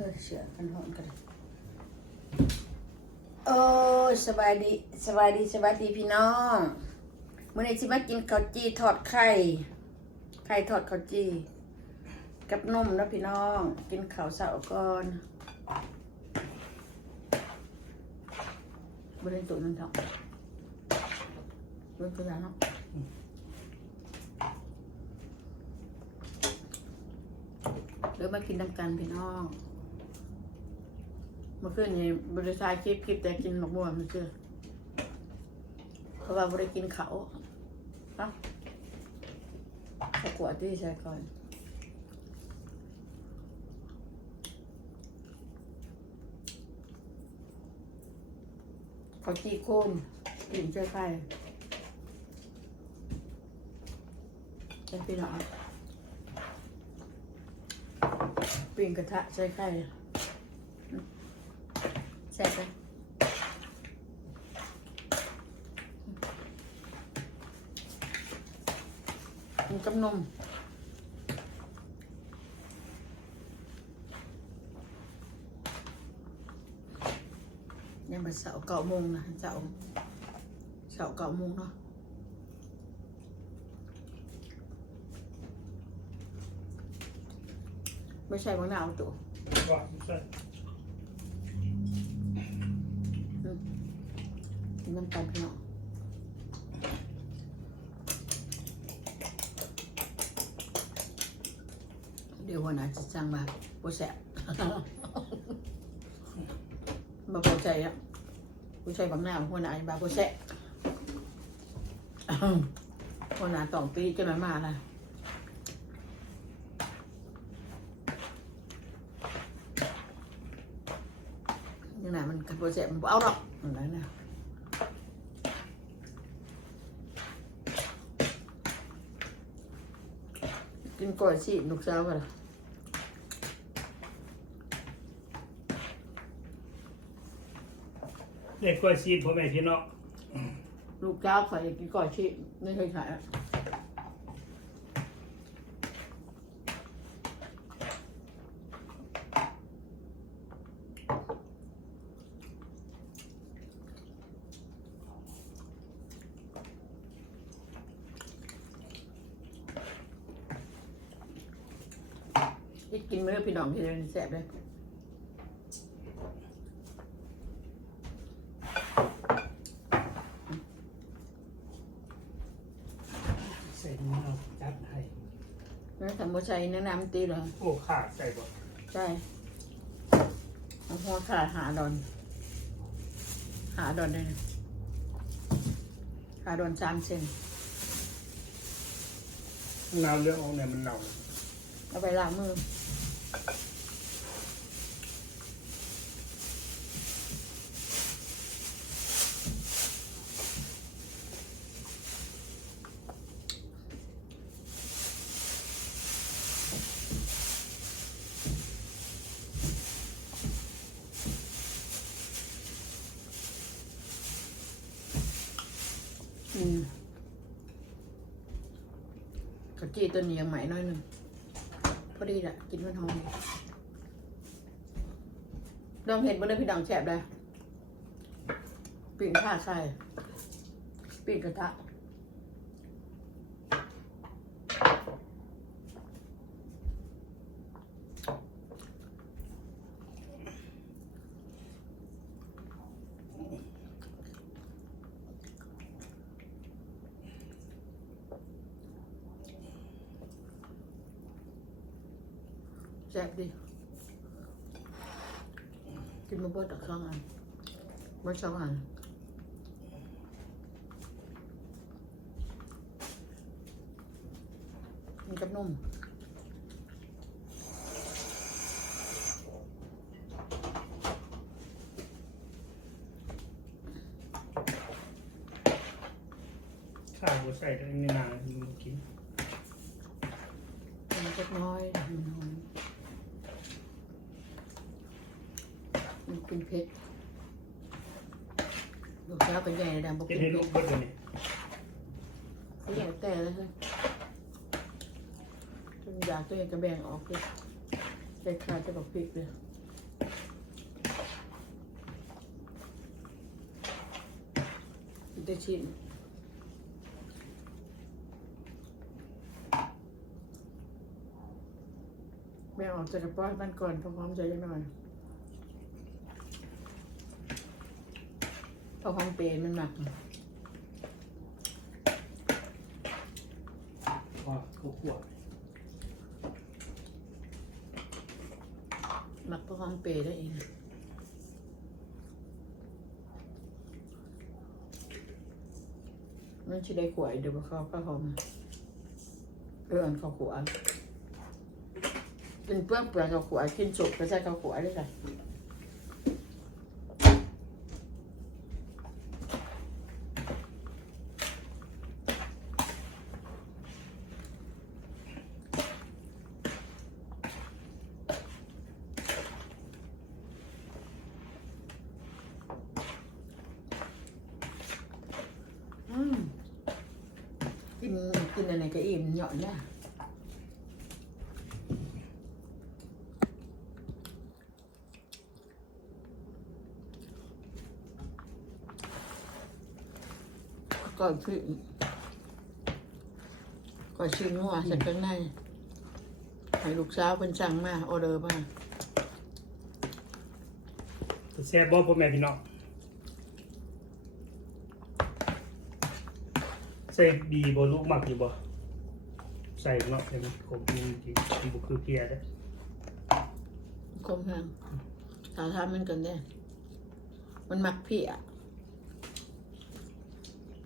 เฮ้ยเสือกันหอนกันโอ้สบายดีสบายดีสบายดีพี่น้องเมื่อนี้สิมากินข้าวจีทอดไข่ไข่ทอดข้าวจีกับนมนะพี่น้อง กินข้าวเสาก่อนบริเวณตัวนั่นเถอะบริเวณตัวนั้นเนาะเดี๋ยวมากินน้ำกันพี่น้อง เมื่อคืนนี้บริษัทคลิปคลิปแต่กินหมกม่วงมันคือเพราะว่าบริกินเขาเนาะขอกวดที่ใช้ก่อนเขาจีโคนกินใช่ไข่ใช่พี่น้องปิ้งกระทะใช่ไข่ แซ่บเลยกินกับนม ยังมาเสาร์เก้าโมงนะเสาร์เสาร์เก้าโมงเนาะไม่ใช่ บ่พองเบาใจอะผู้ชายบางหน้าหัวหน้าบาโปแสบหัวหน้าตองปีจะมามาละยังไงมันกับโปแสบมันเอาหรอกอะไรนะกินก่อยสิลูกสาวกัน เด็กกล้วยซีดพ่อแม่พี่น้องลูกสาวข่อยกินก่อยสิไม่เคยขายอะอีกกินไม่ได้พี่น้องที่เรียนแสบเลย ใส่น้ำจัดให้ แล้วทำบั ใช้แนะนำตีเลยโอ้ขาดใส่บ่ใช่เอาหัวขาหาดอน หาดอนได้นะหาดอนสามเซนน้ำเลือดออกเนี่ยมันเน่าเอาไปล้างมืออืมกะ จีตัวนี้ยังใหม่น้อยหนึ่งพอดีแหละกินมันหอมดองเห็นบนเด้อพี่ดองแฉบเลยปิ่งข้าใส่ปิ่งกระทะแซ่บดี กินมาเบิดตักสองอันเบิดสองอันมีกับนมข้าวบ่ใส่ได้ในนานมันกินมันเล็กน้อยมันน้อย มันเป็นเพชรดูกสาวเป็นใหญ่ระดับบอกกินให้เพชรเนี้ไม่อยากแต่แล้วเลยอยากตัวเองก็แบ่งออกเลยใจขาดจะบอกปิดเลยกินแชิมแม่ออกจากกระป๋องมันก่อนพร้อมๆใจยังหน่อย พอความเปรย์มันหมักพอเขาขวดหมักพอความเปรย์ได้เองมันชิได้ขวายเดี๋ยวเขาก็หอมเอออันเขาขวายเป็นเปลือกเปลือกเขาขวายกินสุกก็ใช้เขาขวายได้ค่ะอืมกินกินอะไรก็อิ่มเหยาะเนี่ย ก่อนพี่ก่อนชิมหัวใส่ข้างในให้ลูกสาวเป็นสั่งมาออเดอร์มาแซ่บบ่พ่อแม่พี่น้องใส่บีบ่ลูกหมักอยู่บ่ใส่เนาะเห็นไหมผมมีที่มันบ่คือเพียเด้อคมแพงสาทานมันกันเนี่ยมันมักพี่อะ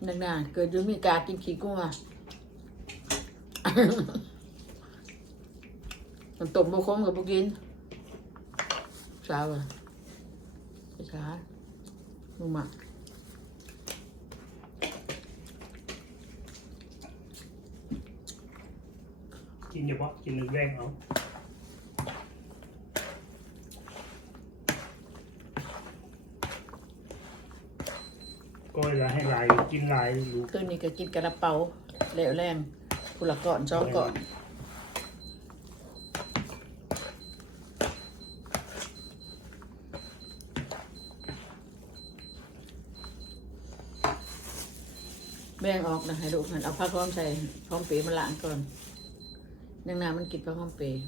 นักหนาเกิดยูมีกากินขี้กุ้งอะมันตบบุคมกับบุกินสาวอะช้ามึงมักกินอยู่บ่กินหนึ่งแรงเอา ก็อย่าให้หลายกินหลายลูกคืนนี้ก็กินกระเป๋าเหลวแรงผู้ละก่อนจ้องก่อนแบ่งออกนะให้ลูกหันเอาผ้าคล้องใส่พร้อมเปรย์มาล้างก่อนนังนามันกินผ้าคล้องเปรย์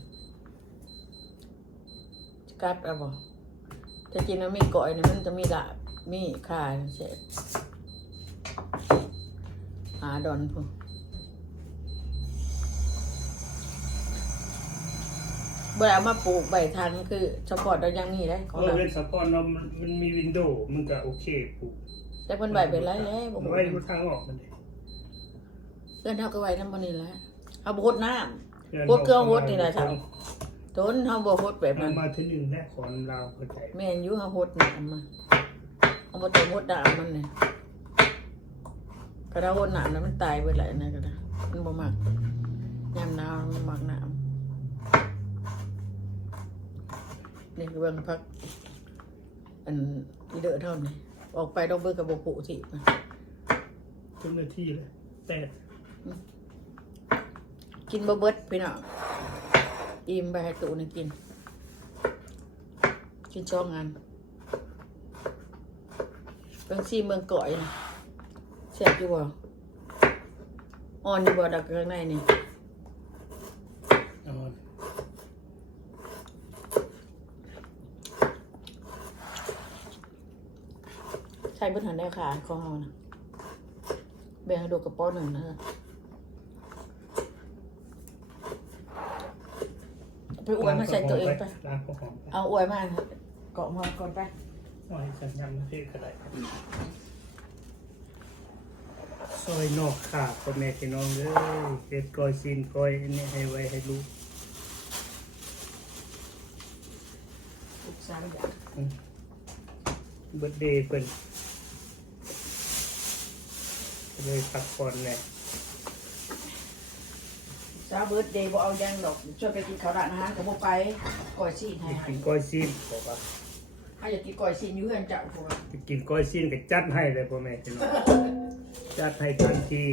จะกัดเอาบ่จะกินแล้วไมีก่อยเนี่ยมันจะมีดาบ มีข่าเสร็จหาดอนพวกเวลามาปลูกใบทันคือเฉพาะเรายังมีได้ของเออเราเว้นสปอนเนาะมันมันมีวินโดว์มันก็โอเคปุ๊บแต่เพิ่นใบเป็นไรแล้วบ่เอาฮู้ไว้ดูทางออกมันดิเพื่อนเฮาก็ไว้นำบ่นี่แหละเอาบ่ฮดน้ำพื่นพวกเครื่องวดนี่แหละครับต้นเฮาบ่ฮดแบบมันั้นนมาที่หนึ่งแรกของเราเข้าใจแม่นอยู่เฮาฮดน้ำมา เอาบ่ต้องฮดน้ำมันนี่ก็ถ้าฮดน้ำนั้นมันตายเบิดแหละนะก็ได้มันบ่มักยามหนาวมันมักน้ำนี่คือเบิ่งพัก อันอีเด้อเท่านี้ออกไปดอกเบิ่งกับบ่ผูสิทุกนาทีเลยแต่กินบ่เบิดพี่น้องอิ่มไปให้ตู่นี่กิน กินช่องงาน เบิ่งซีเมืองก่อยนะแซ่บอยู่บ่อ่อนอยู่บ่ดักข้างในนี่เอาใช้เบิ่ทันได้ค่ะของเฮานะแบ่งให้ดูกระป๋อหนึ่งนะไปอวยมาใส่ตัวเองไปล้างข้าวหอมไปเอาอวยมาเกาะมาก่อนไป เอาให้ฉันยำนะพี่ก็ได้ซอยนอกขาพ่อแม่พี่น้องเลยเฮ็ดก้อยซีนก้อยอันนี้ให้ไว้ให้ลูกลูกสาวอยากเบิร์ดเดย์เพิ่นก็เลยพักผ่อนแหละสาวเบิร์ดเดย์บ่เอายังดอกช่วยไปกินข้าวร้านอาหารกับบ่ไปก่อยซีนให้อยากให้กินก้อยซีนบอกว่า ถ้าอยากกินก่อยซีนอยู่เฮือนเจ้าพุ่นจะกินก้อยซีนก็จัดให้เลยพ่อแม่พี่น้องจัดให้ทันที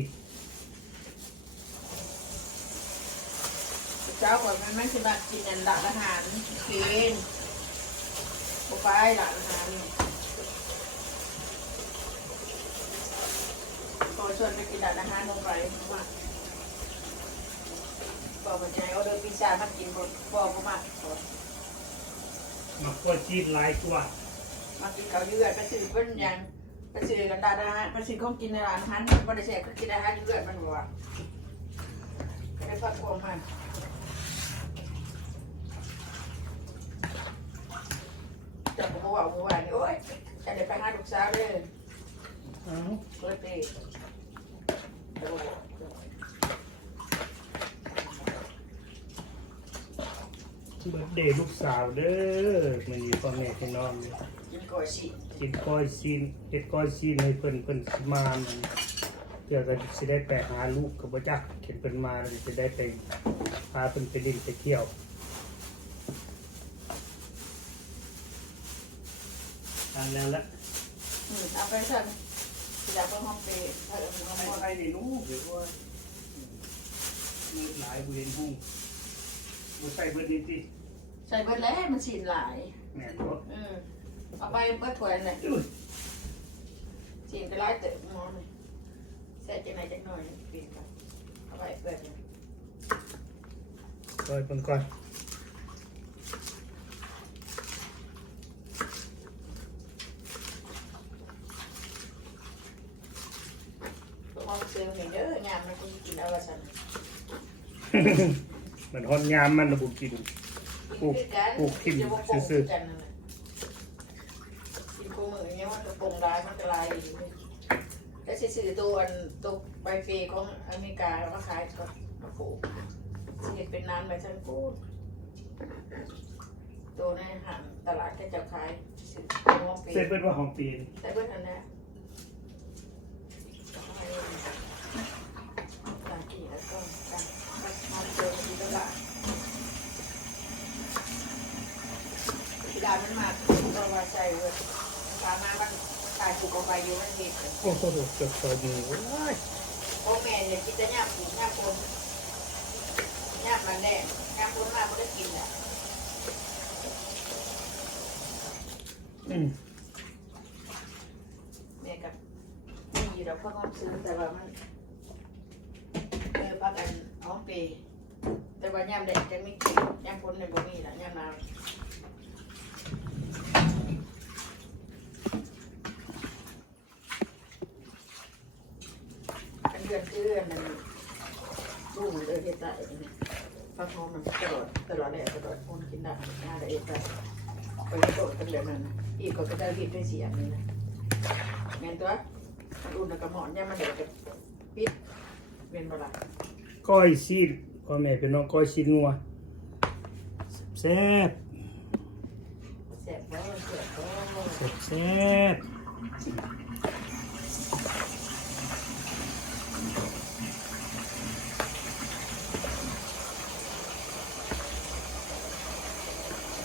เจ้าก่อนมันมันสิมากินอันร้านอาหารกินบ่ไปร้านอาหารนี่ชวนไปกินร้านอาหารลงไปมาบอกว่าจะให้เอาเดินพิซซ่ามากินบ่บอกบ่มา มาคั่วชีสหลายกว่ามากินข้าวเยือดไปซื้อเพิ่นยังไปซื้อกันดาดาไปซื้อของกินในร้านอาหารบ่ได้แซ่บก็กินอาหารเยือดมันบ่ว่าก็ได้พักพวกมันจับบ่ว่าบ่ว่านี่โอ๊ยจะได้ไปหาลูกสาวเด้อเอ้า เปิดเด้โเบิร์ดเดย์ลูกสาวเด้อมันมีพ่อแม่พี่น้องกินก่อยสิกินก้อยซีนเฮ็ดก้อยซีนให้เพิ่นเพิ่นสิมามันเพื่อก็สิได้ไปหาลูกก็บ่จักเห็นเพิ่นมาแล้วสิได้ไปพาเพิ่นไปเล่นไปเที่ยวทานแล้วละอืมเอาไปสั่นอยากไปห้องเปย์เออห้องให้นอนใครได้รู้เดี๋ยวว่ามีหลายบ่เห็นฮู้ บ่ใส่เบิดนี่ติใส่เบิดแล้วมันสีหลายแม่นบ่อืมเอาไปเบิดถ้วยเลยอุ้ยสีไปหลายเตะมองเลยใส่จังไหนจังหน่อยเปลี่ยนกันเอาไปเบิดเลยก้อยเพิ่นก่อนห้องซื้อเห็นเด้องานมันกูกินเอาไว้สั่น มันฮอนยามมันระบุกินปลูกปลูกทิ่มซื่อๆกันนั่นแหละกินคู่มืออย่างเงี้ยมันจะปรุงลายมันจะลายดีเลยแล้วสิซื้อตัวอันตัวใบเฟยของอเมริกาแล้วมาขายก็มาปลูกสิเห็ดเป็นน้ำไปทั้งกูตัวในห้างตลาดก็จะขายซื้อตัวมองปีเสร็จเป็นว่าของปีนแต่เพื่อนทันนะตากี่แล้วก็การมาเจอกันที่ต ลาดพิดามันมาตัววาใจเว้ยพามาบ้านตายถูกเอาไปอยู่มันเห็ดโอ้โหเกือบซอยมือว้ยโอ้แม่เนี่ยกินแต่ย่ำปูย่ำปนย่ำมันแดงย่ำปนมามันก็กินแหละอืมแม่กับมีเราก็ต้องซื้อแต่ว่ามันเออพักกันอ้อมเปย์ แต่ว่าย่ำแดงจะไม่กินย่ำปนในบ่มีละย่ำน้ำอันเดือนเดือนมันรุ่งเลยเฮ็ดได้เนี่ฟักทองมันตลอดตลอดเลยตลอดคนกินได้งาได้เอ็ดได้ไปกระโดดตั้งแต่นั้นอีกก็จะได้พิษได้เสียนี่นะแม่นตัวมันอุ่นแล้วก็หมอนเนี่ยมันเดี๋ยวจะปิดเวียนบ่ล่ะก้อยซีน พ่อแม่เป็นน้องก้อยซีนงัวแซ่บแสบบ่แสบบ่แซ่บแซ่บ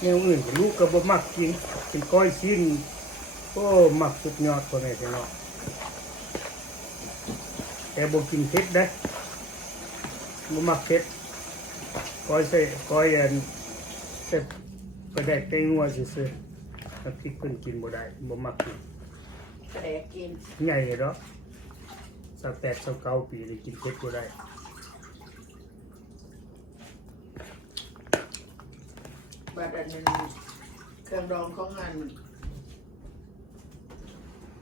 แนวอื่นก็ลูกก็บ่มักกินเป็นก้อยซีนโอ้มักสุดยอดพ่อแม่พี่น้องแต่บ่กินเผ็ดเด้บ่มักเผ็ด ก้อยใส่ก้อยอันเสร็จไปแดกไก่งัวซื่อๆน้ำพริกเพิ่นกินบ่ได้บ่มักกินกระแดกกินใหญ่เนาะสักแปดสักเก้าปีเลยกินเผ็ดบ่ได้แบบนั้นมันเครื่องดองของงาน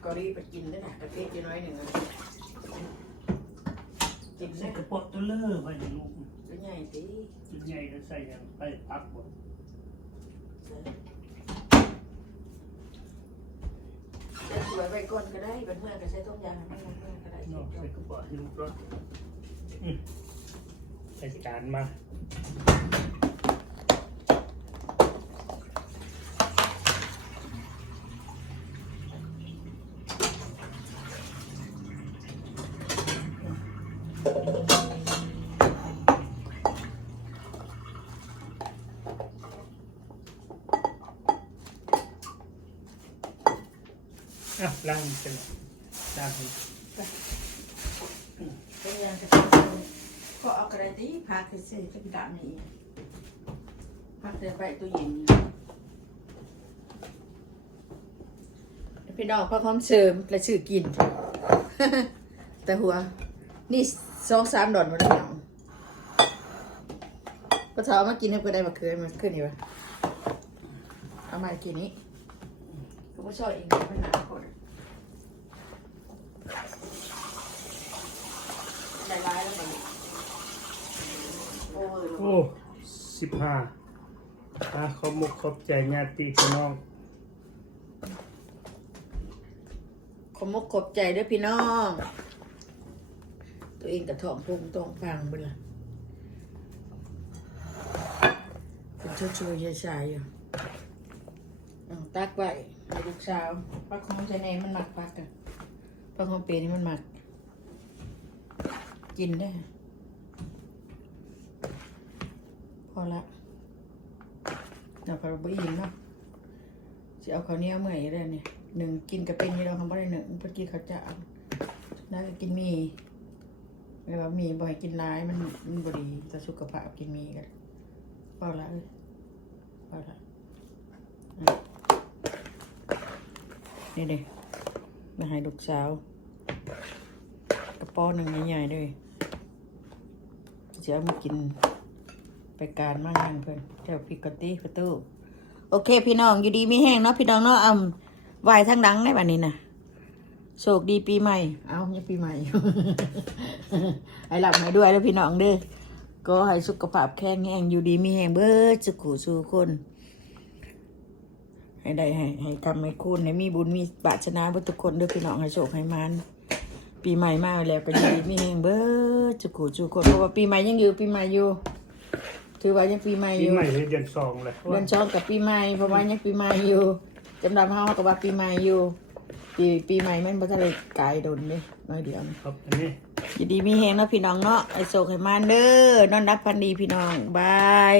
เกาหลีไปกินได้น่ะประเทศอยู่น้อยหนึ่งอะกินใส่ได้กระป๋องตัวเลอไว้ในลูกก็ ใหญ่ติจุดใหญ่แล้วใส่หยังไปพักบ่จะสวยไปก่อนก็ได้เป็นเพื่อนก็ใช้ต้มยำให้มันเพื่อนก็ได้เนาะใส่กระป๋องให้ลูกรถอืมใส่จานมา อะล้างเป็นล้างให้เป็นยังก็ก็เอากระดาษพาคือซื้อเป็นดำนี่พักเดินไปตู้เย็นพี่น้องพอพร้อมเสริมและชื่อกิน แต่หัว นี่สองสามดอนหมดแล้วพี่น้องก็เช้ามากินให้ก็ได้มาคืนมาขึ้นอยู่วะเอามากินนี้ ก็ไม่ชอบอีกไม่นานคนได้ร้ายแล้วมันโอ้ยโอ้สิบห้าอะขอบมุกขอบใจญาติพี่น้อง ขอมกขอบใจด้วยพี่น้อง ตัวเองกับท้องพุ่งต้องฟังเบ่ล่ะเป็นช่วยช่วยๆชายๆอยู่เอาตักไว้ให้ ลูกสาวปักของใจแนงมันหมักปักกันปักของเปรนี่มันหมัก กินได้ พอละเดี๋ยวเขาบ่อิ่มเนาะจะเอาข้าวเหนียวเมื่อยได้เนี่ยหนึ่งกินกับเป็นอยี่เราคำว่าได้หนึ่งเพื่อกินข้าวเจ้าน่าจะกินมีเวลามีบ่อยกินร้ายมันมันบดีต่อสุขภาพกินมีกันเปล่าละเอ้ยเปล่าละ นี่เด็มาให้ลูกสาว กระป๋อหนึ่งใหญ่ๆด้วยจะเอามากินไปการมากงานเพื่อนเจ้าพิกติประตูโอเค พี่น้องอยู่ดีไม่แห้งเนาะพี่น้องเนาะอ่ำไหวายทั้งดังได้แบบนี้นะโชคดีปีใหม่ เอายังปีใหม่ให้หลับให้ด้วยแล้วพี่น้องเด้อก็ให้สุขภาพแข็งแรงอยู่ดีมีแห้งเบิดสุขสู่คน ให้ได้ให้ให้ทำให้คุณให้มีบุญมีบาชนะเบุทุกคนเด้อพี่น้องให้โชคให้มัน ปีใหม่มาแล้วก็อยู่ดีมีแห้งเบิดสุขุสู่คนเพราะว่าปีใหม่ยังอยู่ปีใหม่อยู่ ถือว่ายังปีใหม่อปียู่ใหม่เดือนสองเลยเดือนช้อนกับปีใหม่เพราะว่ายังปีใหม่อยู่จำนำเฮากับว่าปีใหม่อยู่ ปีปีใหม่แมันบ่ทันได้กลายโดนเด้น้อยเดียวนะครับอันนี้ ยินดีมีแฮงเนาะพี่น้องเนาะไอ้โศกให้มานเด้อนอนรับพันดีพี่น้อง บาย